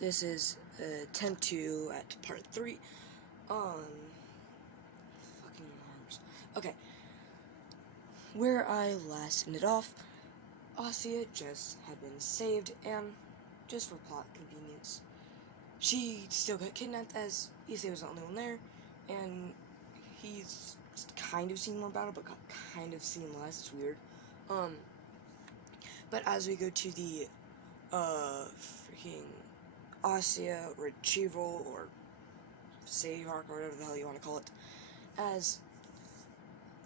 This is attempt 2 at part 3 on fucking alarms. Okay, where I last ended off, Asya just had been saved, and just for plot convenience, she still got kidnapped as Issei was the only one there, and he's kind of seen more about it, but got kind of seen less. It's weird. But as we go to the freaking Asya retrieval or save arc or whatever the hell you want to call it, as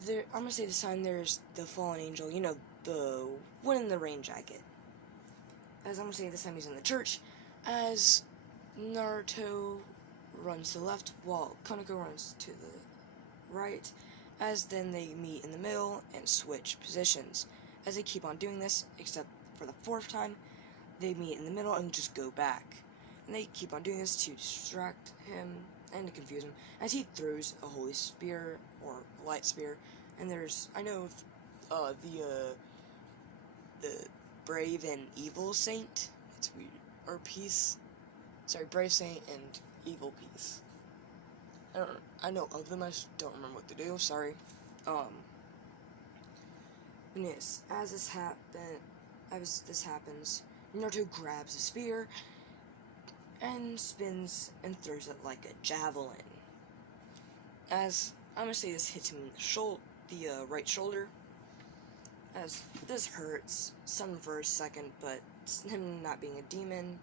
there, I'm gonna say this time there's the fallen angel, you know, the one in the rain jacket. As I'm gonna say this time he's in the church, as Naruto runs to the left while Kaneko runs to the right, as then they meet in the middle and switch positions. As they keep on doing this, except for the 4th time, they meet in the middle and just go back. And they keep on doing this to distract him and to confuse him, as he throws a holy spear, or a light spear, and there's, I know, the brave and evil saint, it's weird, or peace, sorry, brave saint and evil peace. I know of them, I just don't remember what to do, sorry. Yes, as this happens, Naruto grabs a spear and spins and throws it like a javelin. As I'm gonna say this hits him in the right shoulder. As this hurts some for a second, but him not being a demon,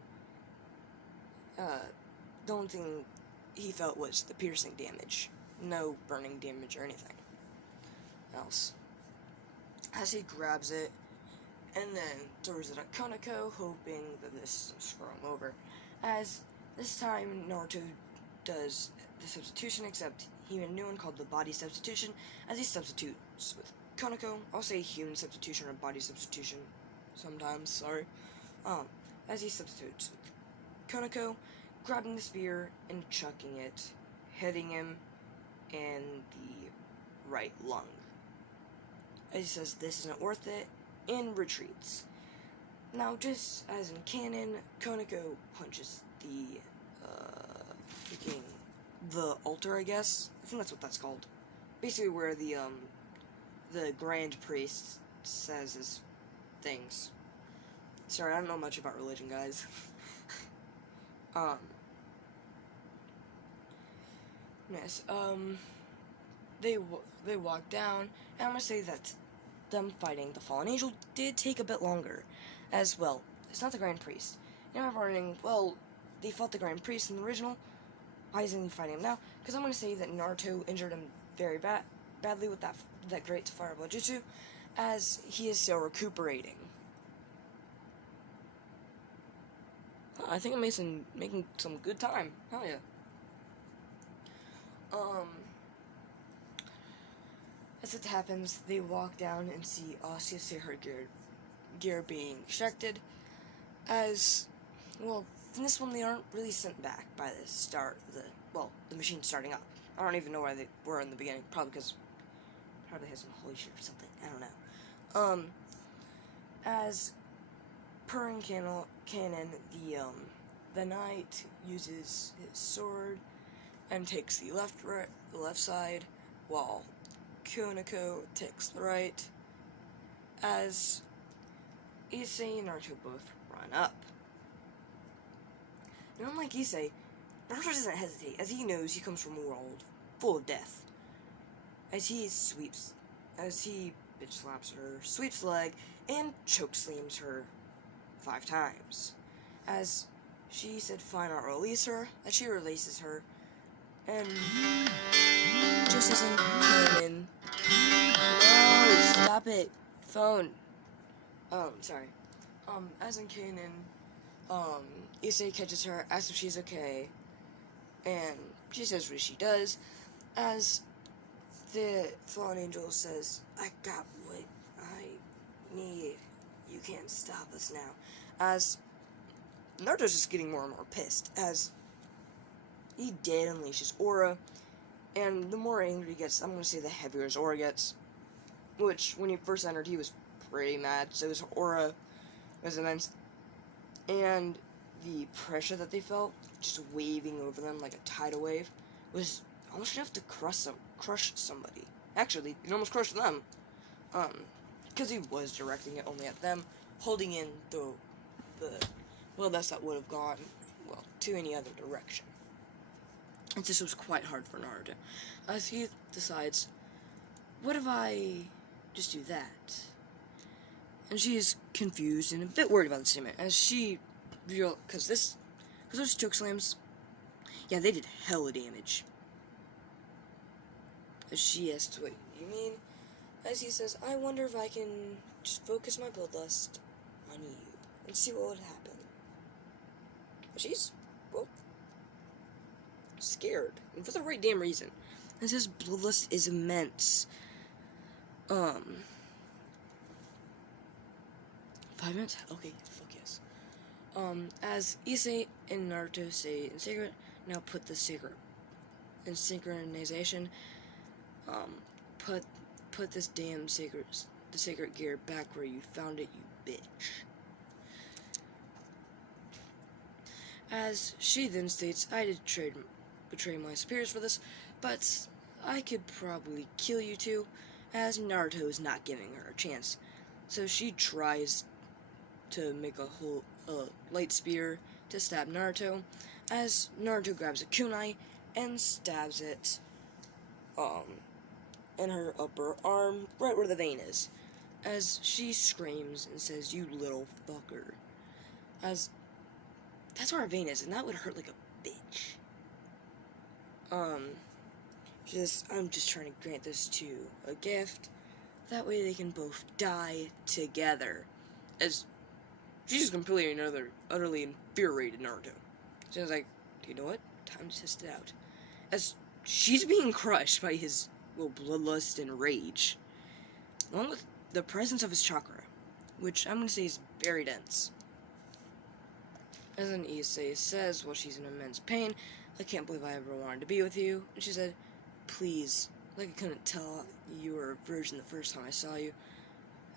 the only thing he felt was the piercing damage, no burning damage or anything else. As he grabs it and then throws it at Kaneko, hoping that this will screw him over. As this time Naruto does the substitution, except he made a new one called the body substitution, as he substitutes with Kaneko. I'll say human substitution or body substitution sometimes, sorry. As he substitutes with Kaneko, grabbing the spear and chucking it, hitting him in the right lung. As he says this isn't worth it, and retreats. Now, just as in canon, Kaneko punches the altar, I guess. I think that's what that's called. Basically where the Grand Priest says his things. Sorry, I don't know much about religion, guys. Yes, they walk down, and I'm gonna say that them fighting the fallen angel did take a bit longer, as well. It's not the Grand Priest. You know, I'm wondering, well, they fought the Grand Priest in the original. Why isn't he fighting him now? Because I'm gonna say that Naruto injured him very badly with that great fireball jutsu, as he is still recuperating. I think I'm making some good time. Hell yeah. As it happens, they walk down and see Asya say her gear being extracted. As, well, in this one they aren't really sent back by the machine starting up. I don't even know why they were in the beginning. Probably because they had some holy shit or something. I don't know. As per in canon, the knight uses his sword and takes the left side, while Kaneko takes the right, as Issei and Naruto both run up. And unlike Issei, Naruto doesn't hesitate, as he knows he comes from a world full of death. As he bitch slaps her, sweeps the leg, and chokeslams her 5 times. As she said fine, I'll release her, as she releases her, and just as in canon, no, stop it, phone. Sorry. As in canon, Issei catches her, asks if she's okay, and she says what she does, as the fallen angel says, I got what I need, you can't stop us now, as Naruto's just getting more and more pissed, as he did unleash his aura, and the more angry he gets, I'm going to say the heavier his aura gets, which, when he first entered, he was pretty mad, so his aura was immense, and the pressure that they felt, just waving over them like a tidal wave, was almost enough to crush somebody. Actually, it almost crushed them. Because he was directing it only at them, holding in the well, that would have gone, well, to any other direction. And this was quite hard for Naruto, as he decides, what if I just do that? And she is confused and a bit worried about the statement, as she because those choke slams, yeah, they did hella damage. As she asks, what you mean? As he says, I wonder if I can just focus my bloodlust on you and see what would happen. She's, well, scared, and for the right damn reason. And his bloodlust is immense. 5 minutes? Okay, fuck yes. As Issei and Naruto say in secret, now put the secret in synchronization. Put this damn the sacred gear back where you found it, you bitch. As she then states, I did betray my superiors for this, but I could probably kill you too, as Naruto is not giving her a chance. So she tries to make a light spear to stab Naruto, as Naruto grabs a kunai and stabs it in her upper arm, right where the vein is, as she screams and says, you little fucker. As that's where her vein is, and that would hurt like a bitch. I'm just trying to grant this to a gift. That way they can both die together. As she's just completely and utterly infuriated Naruto. She's like, you know what? Time to test it out. As she's being crushed by his, well, bloodlust and rage, along with the presence of his chakra, which I'm going to say is very dense. As an Issei says, well, she's in immense pain, I can't believe I ever wanted to be with you. And she said, please, like I couldn't tell you were a virgin the first time I saw you.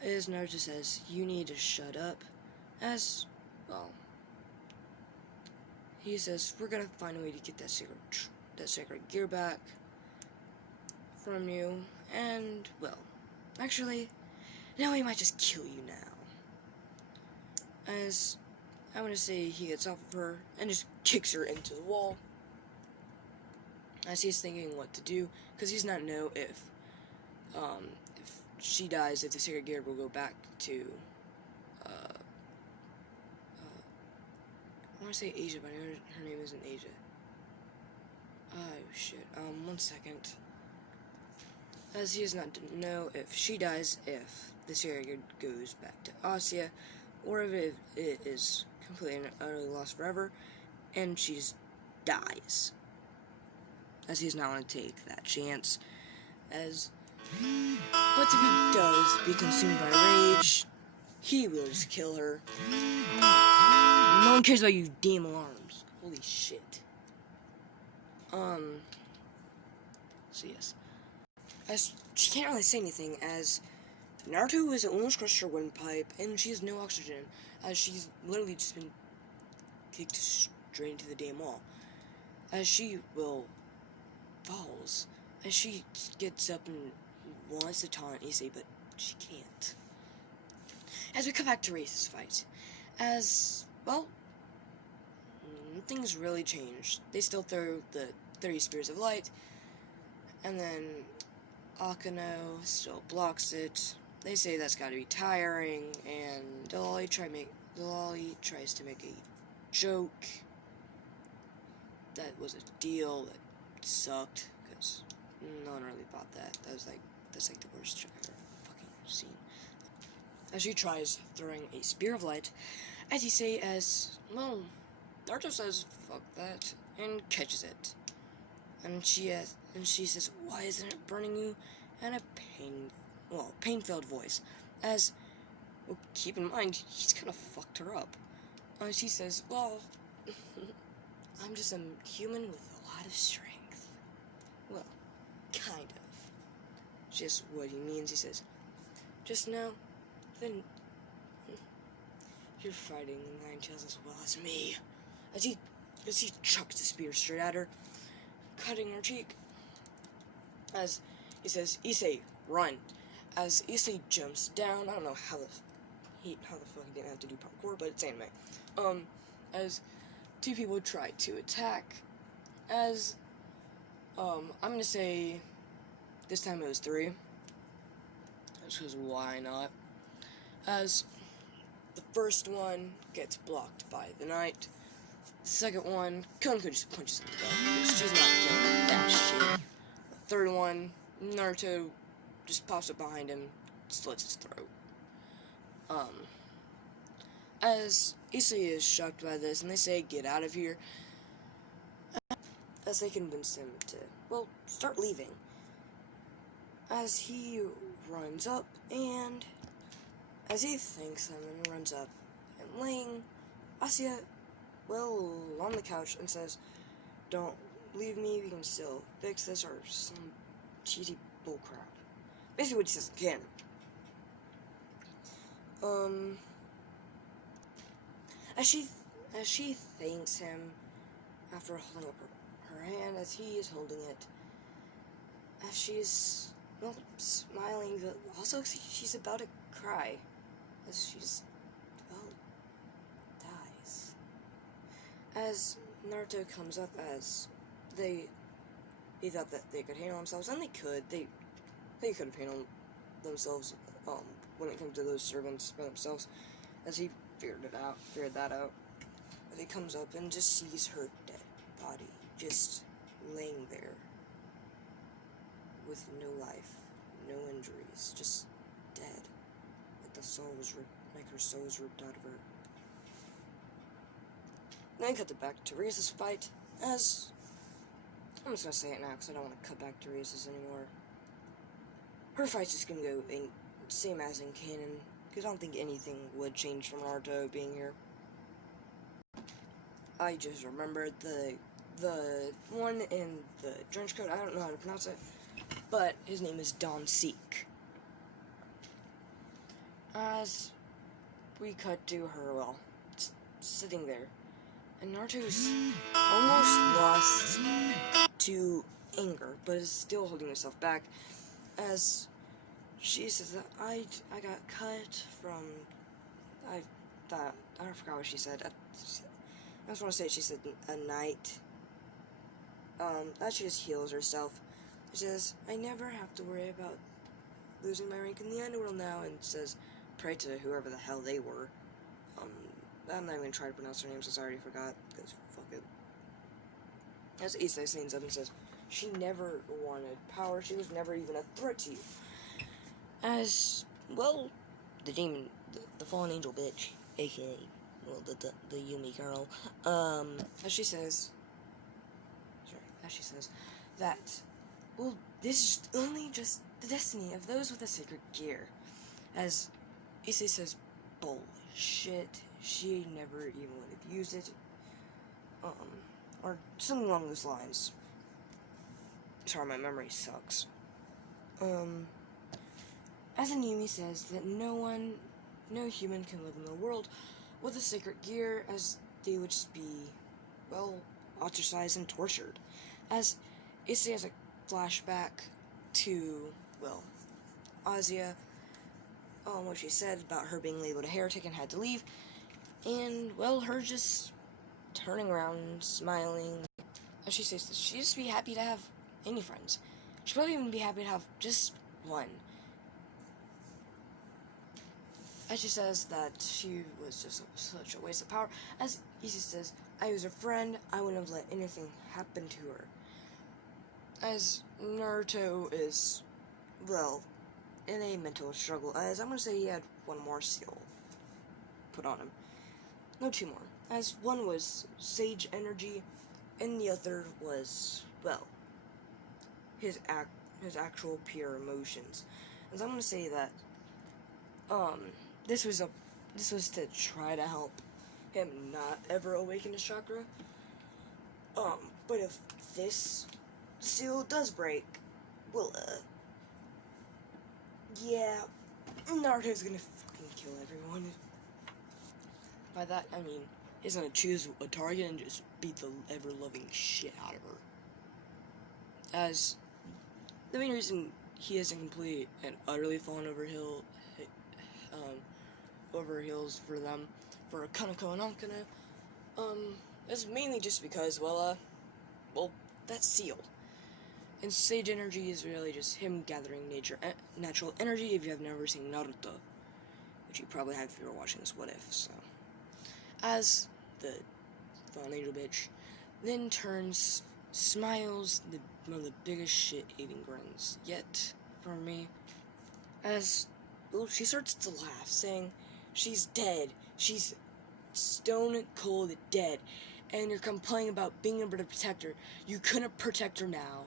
As Naruto says, you need to shut up. As, well, he says, we're gonna find a way to get that sacred gear back from you. And, well, actually, now he might just kill you now. As I'm gonna say he gets off of her and just kicks her into the wall. As he's thinking what to do, because he's not know if she dies, if the sacred gear will go back to, I want to say Asia, but I know her name isn't Asia. Oh shit, 1 second. As he does not know if she dies, if the sacred gear goes back to Asia, or if it is completely and utterly lost forever, and she just dies. As he's not going to take that chance. But if he does be consumed by rage, he will just kill her. No one cares about you damn alarms. Holy shit. So yes. As she can't really say anything, as Naruto has almost crushed her windpipe, and she has no oxygen, as she's literally just been kicked straight into the damn wall. As she falls, as she gets up and wants to taunt Issei, but she can't. As we come back to Wraith's fight, as, well, things really changed. They still throw the 30 Spears of Light, and then Akano still blocks it. They say that's gotta be tiring, and Delali tries to make a joke that was a deal that sucked, because no one really bought that. That's like the worst joke I've ever fucking seen. As she tries throwing a Spear of Light, as you say, well, Naruto says, fuck that, and catches it. And she says, why isn't it burning you? And a pain-filled voice, as, well, keep in mind, he's kind of fucked her up. She says, well, I'm just a human with a lot of strength. Well, kind of. Just what he means, he says. Just now, then, you're fighting Nine Tails as well as me. as he chucks the spear straight at her, cutting her cheek. As he says, Issei, run. As Issei jumps down, I don't know how the fuck he didn't have to do parkour, but it's anime. As two people try to attack, as, I'm gonna say, this time it was 3, because why not? As the first one gets blocked by the knight, the second one, Konko just punches him in the gut, because she's not doing that shit. The third one, Naruto just pops up behind him, slits his throat. As Issei is shocked by this, and they say, get out of here, as they convince him to, well, start leaving. As he runs up, and as he thanks him and runs up, and laying Asuya, well, on the couch, and says, don't leave me, we can still fix this, or some cheesy bullcrap. Basically what he says again. As she thanks him after holding up her hand, as he is holding it, as she's, well, smiling, but also she's about to cry, as she's, well, dies. As Naruto comes up, as they thought that they could handle themselves, and they could have handled themselves, when it comes to those servants by themselves, as he figured that out. As he comes up and just sees her dead body, just laying there, with no life, no injuries, just dead, like her soul was ripped out of her. Then cut it back to Risa's fight, as, I'm just gonna say it now, because I don't want to cut back to Risa's anymore. Her fight's just gonna go same as in canon, because I don't think anything would change from Naruto being here. I just remembered the one in the trench coat, I don't know how to pronounce it, but his name is Don Seek. As we cut to her, well, sitting there, and Naruto's almost lost to anger, but is still holding himself back, as she says that I got cut from, I forgot what she said. I just want to say she said a night. That she just heals herself. She says, I never have to worry about losing my rank in the underworld now, and says, pray to whoever the hell they were. I'm not even going to try to pronounce their names, since I already forgot, because fuck it. As Issei stands up and says, she never wanted power, she was never even a threat to you. As, well, the demon, the fallen angel bitch, aka, well, the Yumi girl, as she says that, well, this is only just the destiny of those with a sacred gear. As Issei says, bullshit, she never even would have used it, or something along those lines. Sorry, my memory sucks. As Yumi says that no human can live in the world with a sacred gear, as they would just be, well, ostracized and tortured. As Issei has a flashback to, well, Asuya, what she said about her being labeled a heretic and had to leave, and, well, her just turning around, smiling, as she says that she'd just be happy to have any friends. She'd probably even be happy to have just one. As she says that she was just such a waste of power, as Issei says, I was her friend, I wouldn't have let anything happen to her. As Naruto is, well, in a mental struggle, as I'm gonna say he had one more seal put on him. No, 2 more. As one was sage energy, and the other was, well, his actual pure emotions. As I'm gonna say that, this was to try to help him not ever awaken his chakra. But if this seal does break, well, yeah, Naruto's gonna fucking kill everyone. By that, I mean, he's gonna choose a target and just beat the ever-loving shit out of her. As the main reason he hasn't completely and utterly fallen over heels for them, for Kanako and Ankano, is mainly just because, well, that's Seal. And Sage Energy is really just him gathering natural energy if you have never seen Naruto, which you probably have if you were watching this What If, so. As the fallen angel bitch then turns, smiles, one of the biggest shit-eating grins yet for me, as she starts to laugh, saying she's dead, she's stone cold dead, and you're complaining about being able to protect her. You couldn't protect her now.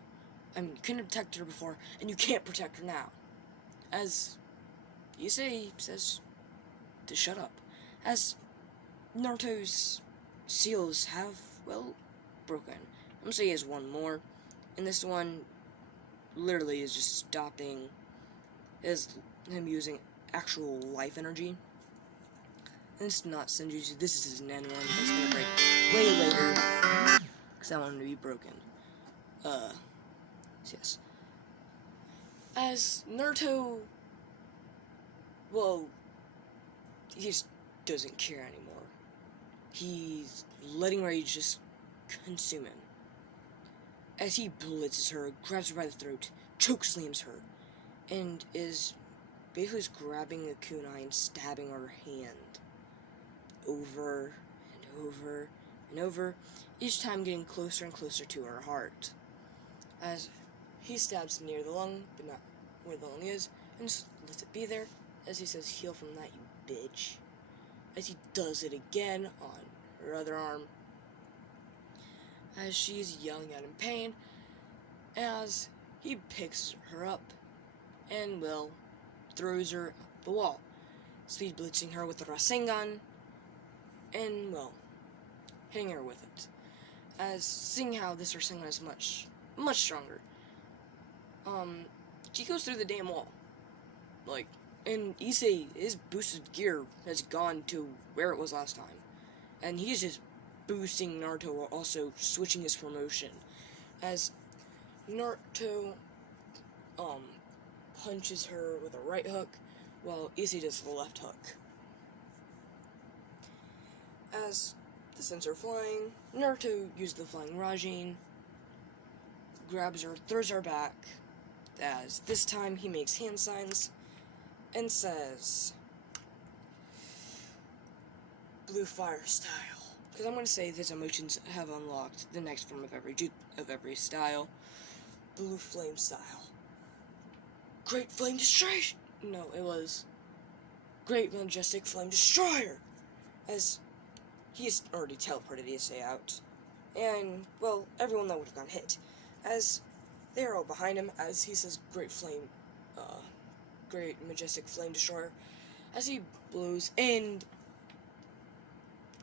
You couldn't protect her before, and you can't protect her now. As Issei says to shut up. As Naruto's seals have, well, broken. I'm gonna say he has one more, and this one literally is just stopping him using actual life energy. And it's not Senjutsu, this is his Nen one, that's gonna break way later, because I want him to be broken. Yes. As Naruto, well, he just doesn't care anymore. He's letting rage just consume him. As he blitzes her, grabs her by the throat, chokeslams her, and is basically just grabbing a kunai and stabbing her hand. Over and over and over, each time getting closer and closer to her heart. As he stabs near the lung, but not where the lung is, and just lets it be there, as he says, heal from that, you bitch. As he does it again on her other arm, as she's yelling out in pain, as he picks her up, and, well, throws her up the wall, speed blitzing her with the Rasengan, and, well, hitting her with it. As seeing how this Rasengan is much stronger, she goes through the damn wall. Like, and Issei, his boosted gear has gone to where it was last time. And he's just boosting Naruto while also switching his promotion. As Naruto, punches her with a right hook, while Issei does the left hook. As the sensor flying, Naruto uses the flying Rajin, grabs her, throws her back, as this time he makes hand signs, and says, Blue Fire Style. Because I'm going to say his emotions have unlocked the next form of every style. Blue Flame Style. Great Flame Destruction! No, it was Great Majestic Flame Destroyer! As he's already teleported Issei out. And, well, everyone that would have gotten hit. As they're all behind him, as he says, Great Majestic Flame Destroyer, as he blows, and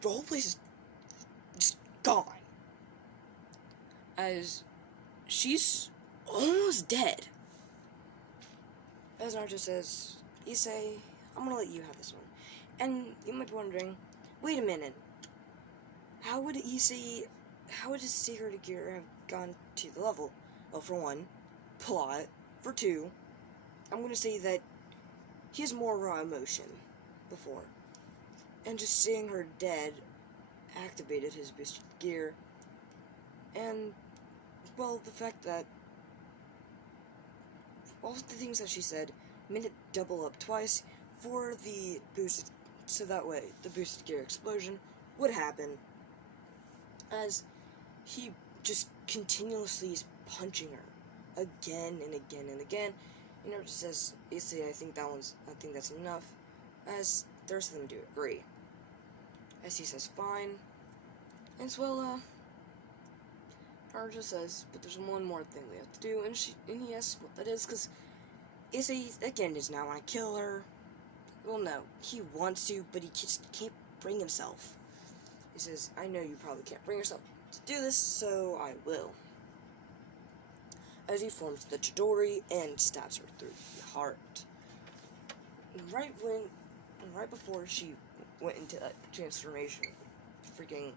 the whole place is just gone. As she's almost dead. As Naruto says, Issei, I'm gonna let you have this one. And you might be wondering, wait a minute, how would his secret gear have gone to the level? Well, for one, plot. For two, I'm going to say that he has more raw emotion before. And just seeing her dead activated his boosted gear. And, well, the fact that all of the things that she said made it double up twice for the boosted, so that way the boosted gear explosion would happen. As he just continuously is punching her again and again and again. He never says, Issei, I think that's enough. As the rest of them do agree. As he says, fine. As well, Naruto says, but there's one more thing we have to do, and he asks what that is, because Issei, again, does not want to kill her. Well, no, he wants to, but he just can't bring himself. He says, I know you probably can't bring yourself to do this, so I will. As he forms the Chidori and stabs her through the heart. Right before she went into that transformation freaking,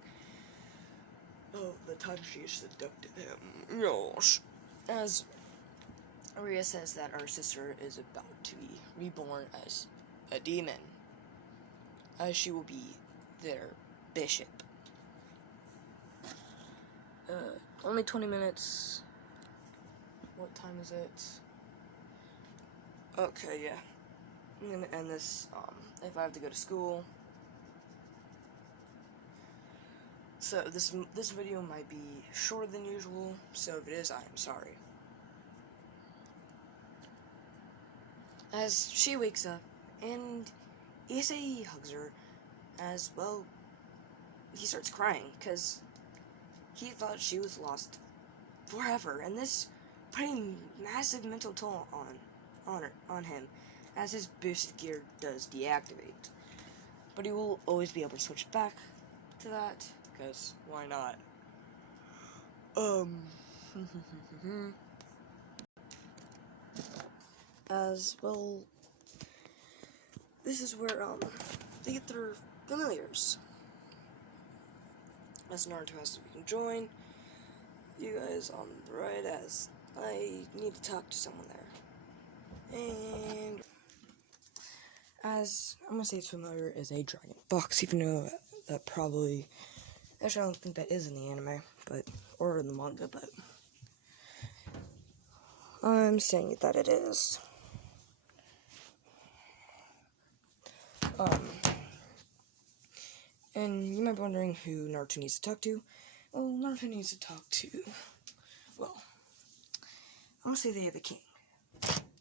oh, the time she seducted him. Gosh. As Arya says that our sister is about to be reborn as a demon, as she will be their bishop. Only 20 minutes. What time is it? Okay, yeah. I'm gonna end this, if I have to go to school. So, this video might be shorter than usual, so if it is, I am sorry. As she wakes up, and Issei hugs her, as, well, he starts crying, because he thought she was lost forever, and this put a massive mental toll on him, as his boosted gear does deactivate. But he will always be able to switch back to that, because why not? As well, this is where they get their familiars. As Naruto has to join you guys on the right, as I need to talk to someone there. And as I'm gonna say, it's familiar as a dragon box, even though that probably, actually I don't think that is in the anime, but or in the manga, but I'm saying that it is. And you might be wondering who Naruto needs to talk to. Well, Naruto needs to talk to, well, I'm gonna say they have a king.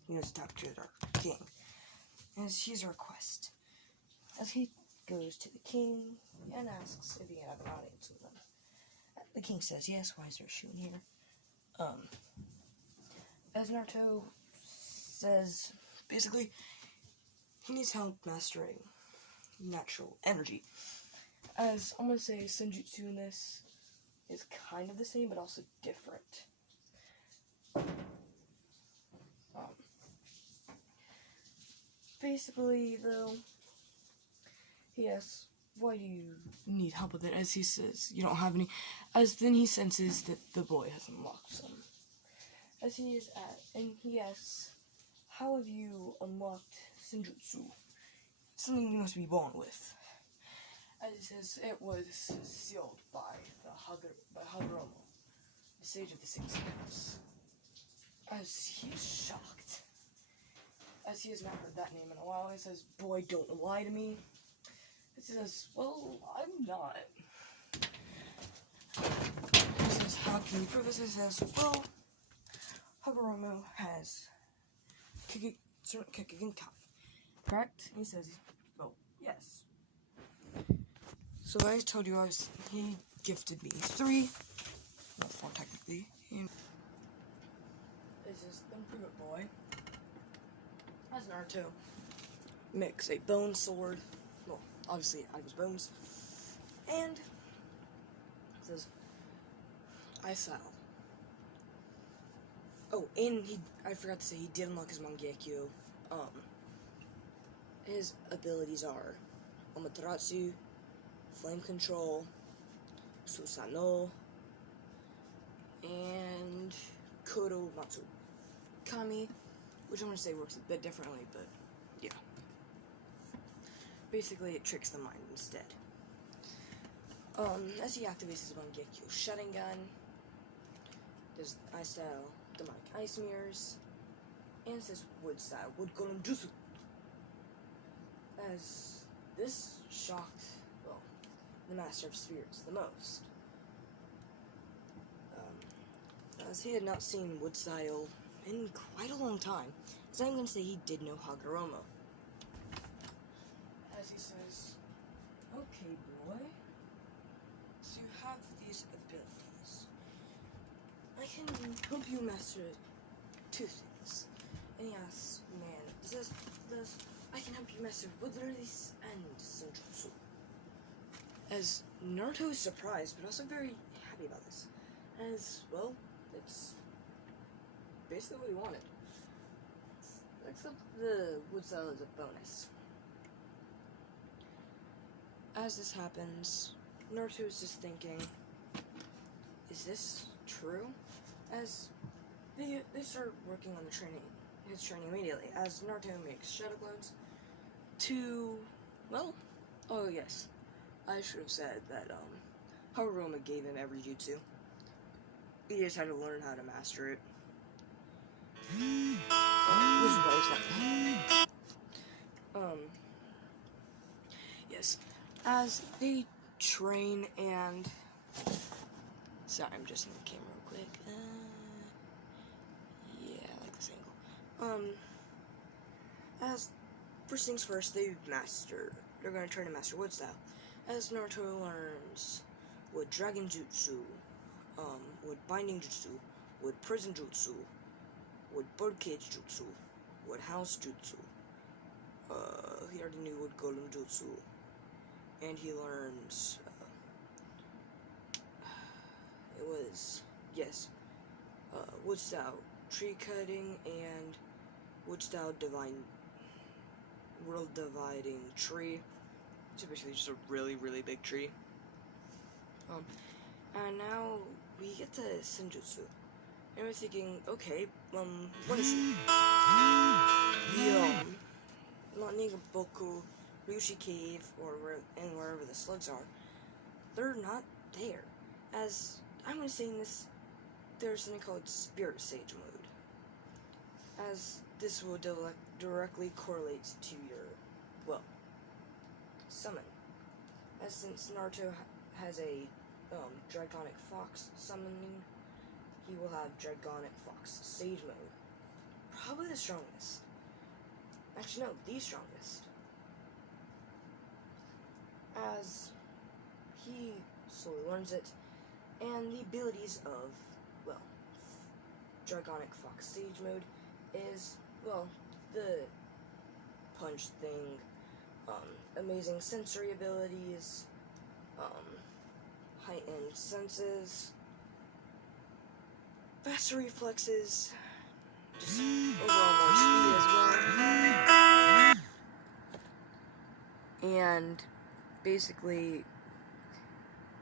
He needs to talk to their king, as he's a request. As he goes to the king and asks if he can have an audience with him. The king says yes. Why is there a shoe in here? As Naruto says, basically, he needs help mastering natural energy. As I'm gonna say, Senjutsu in this is kind of the same, but also different. Basically, though, he asks, why do you need help with it? As he says, you don't have any. As then he senses that the boy has unlocked some. As he is and he asks, how have you unlocked Senjutsu? Something you must be born with. As he says, it was sealed by Hagoromo, the sage of the six steps. As he is shocked, as he has not heard that name in a while, he says, boy, don't lie to me. As he says, well, I'm not. He says, how can you prove this? He says, well, Hagoromo has certain Kikagenkai, correct? He says, well, yes. So I told you he gifted me 3, not 4 technically. This is Improvement Boy. As Naruto makes a bone sword, well, obviously out of his bones, and says, I sell. Oh, and I forgot to say, he did unlock his Mangekyo. His abilities are Amaterasu, Flame Control, Susanoo, and Kodo Matsu Kami, which I'm going to say works a bit differently, but yeah. Basically, it tricks the mind instead. As he activates his Mangekyo Sharingan, there's Ice Style, Demonic Ice Mirrors, and says Wood Style, Wood Golem Jutsu. As this shocked, well, the Master of Spirits the most. As he had not seen Wood Style in quite a long time, as I'm going to say he did know Hagoromo. As he says, okay, boy, so you have these abilities. I can help you master 2 things. And he asks, man, does I can help you master wood release and Senjutsu. As Naruto is surprised, but also very happy about this. As, well, it's basically what he wanted. Except the wood style is a bonus. As this happens, Naruto is just thinking, is this true? As they start working on his training immediately, as Naruto makes shadow clones to, well, oh yes, I should have said that, Haruruma gave him every jutsu. He just had to learn how to master it. Which is yes, as they train and, sorry, I'm just in the camera real quick, yeah, I like this angle, as first things first, they're gonna try to master wood style, as Naruto learns wood dragon jutsu, wood binding jutsu, wood prison jutsu, wood birdcage jutsu, wood house jutsu, he already knew wood golem jutsu, and he learns, it was, yes, wood style tree cutting and wood style world dividing tree. It's basically just a really, really big tree. And now we get to Senjutsu. And we're thinking, okay, Wondership. Nigaboku, Ryushi Cave, and wherever the slugs are, they're not there. As I'm going to say in this, there's something called Spirit Sage mode. As this will directly correlate to your, well, summon. As since Naruto has a Dragonic Fox summoning, he will have Dragonic Fox Sage mode. Probably the strongest. Actually, no, the strongest. As he slowly learns it, and the abilities of, well, Dragonic Fox Sage mode is, well, the punch thing, amazing sensory abilities, heightened senses, faster reflexes, just overall more speed as well. And basically,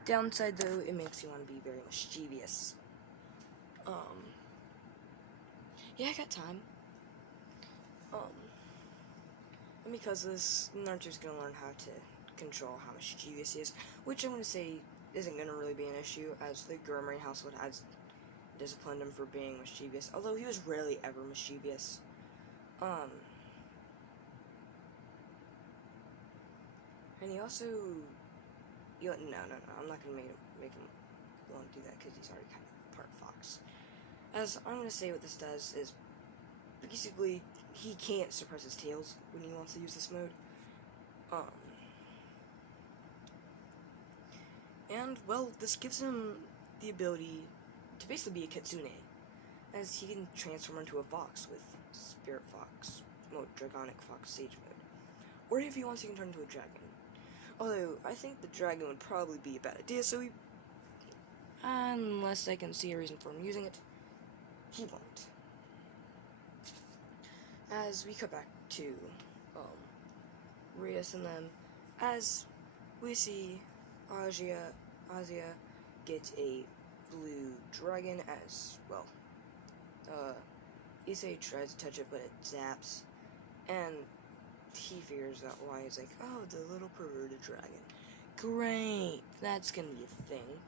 downside though, it makes you want to be very mischievous. Yeah, I got time. And because of this, Naruto's gonna learn how to control how mischievous he is, which I'm gonna say isn't gonna really be an issue, as the Gurumari household has disciplined him for being mischievous, although he was rarely ever mischievous. And he also, no, I'm not gonna make him won't do that because he's already kind of part fox. As I'm gonna say, what this does is basically he can't suppress his tails when he wants to use this mode. And well, this gives him the ability to basically be a kitsune, as he can transform into a fox with Spirit Fox mode, Dragonic Fox Sage mode, or if he wants, he can turn into a dragon. Although I think the dragon would probably be a bad idea, so unless I can see a reason for him using it, he won't. As we cut back to Rias and them, as we see Azia get a blue dragon, as well. Issei tries to touch it, but it zaps, and he figures out why. He's like, oh, the little perverted dragon. Great, that's gonna be a thing.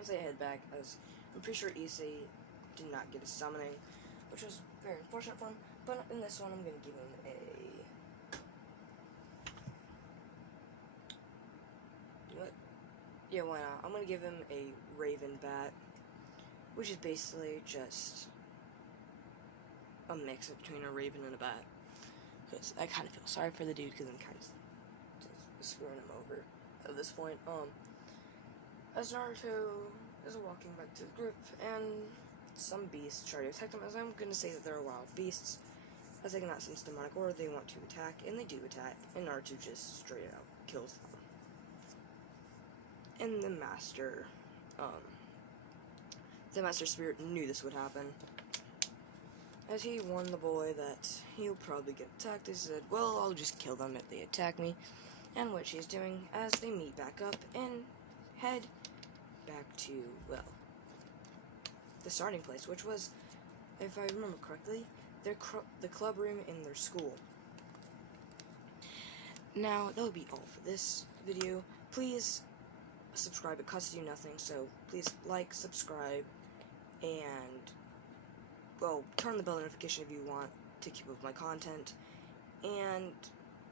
As I head back, as I'm pretty sure Issei did not get a summoning, which was very unfortunate for him, but in this one I'm gonna give him a, what? Yeah, why not? I'm gonna give him a Raven Bat, which is basically just a mix between a Raven and a Bat. Because I kind of feel sorry for the dude, because I'm kind of just screwing him over at this point. As Naruto is walking back to the group, and some beasts try to attack him, as I'm going to say that they're wild beasts, as they cannot sense demonic aura, they want to attack, and they do attack, and Naruto just straight out kills them. And the Master Spirit knew this would happen. As he warned the boy that he'll probably get attacked, he said, well, I'll just kill them if they attack me. and what she's doing as they meet back up and head back to, well, the starting place, which was, if I remember correctly, the club room in their school. Now, that would be all for this video. Please subscribe. It costs you nothing, so please like, subscribe, and, well, turn the bell notification if you want to keep up with my content. And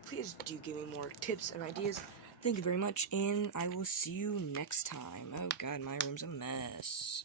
please do give me more tips and ideas. Thank you very much, and I will see you next time. Oh god, my room's a mess.